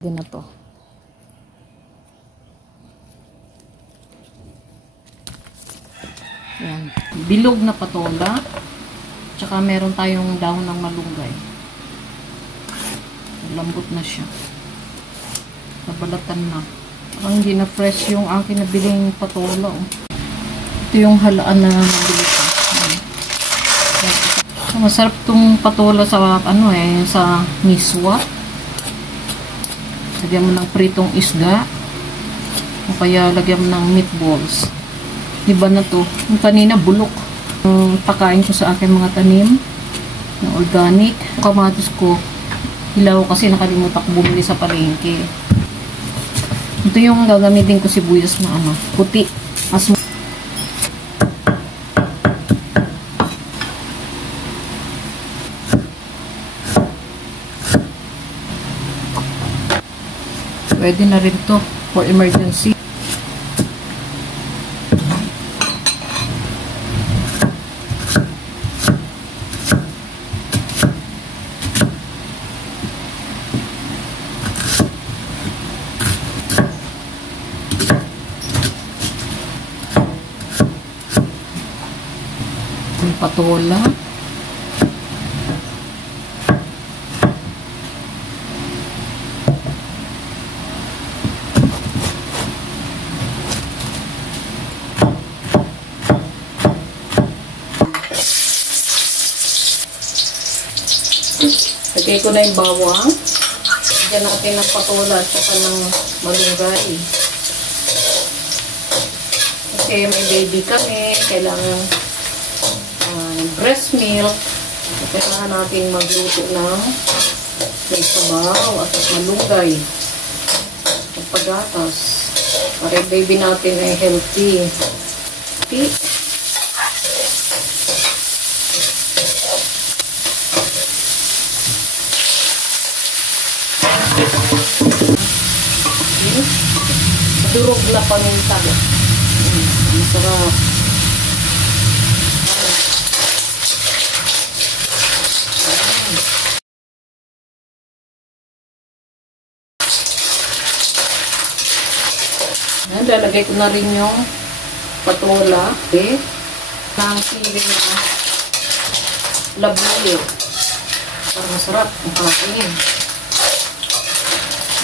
Din na to. Yan. Bilog na patola. Tsaka meron tayong dahon ng malunggay. Lambot na siya. Nabalatan na. Parang hindi na fresh yung aking nabiling patola. Oh. Ito yung halaan na nabili ko. Masarap tong patola sa sa miswa. Lagyan mo ng pritong isda. O kaya lagyan mo ng meatballs. Diba na to? Yung kanina bulok. Yung pakain ko sa aking mga tanim na organic. Yung kamatis ko, hilaw kasi nakalimutan ko bumili sa palengke. Ito yung gagamitin ko sibuyas na puti. Pwede na rin to for emergency. Yung patola. Lagay ko na yung bawang. Diyan natin ng patola at saka ng malunggay. Kasi may baby kami, kailangan breast milk. Kailangan natin magluto ng may sabaw at malunggay at pagatas para yung baby natin ay healthy. Okay. Durog na paminta. Masarap. Lalagay ko na rin yung patola. Okay. Ng sili na labuyo. Para masarap ang kakainin.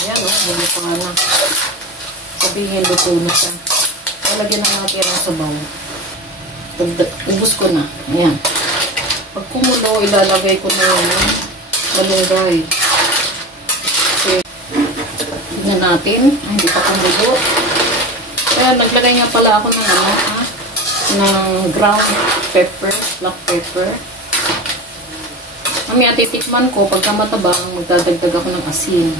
Ayan o, buli pa na. Sabihin, luto na siya. Lalagyan na natin ang sabaw. Ubus ko na. Ayan. Pag kumulo, ilalagay ko na yung malunggay. Kasi, tingnan natin. Ay, hindi pa kumulo. Kaya naglagay nga pala ako ng ng ground pepper, black pepper. Mamaya titikman ko, pagka matabang, magdadagdag ako ng asin.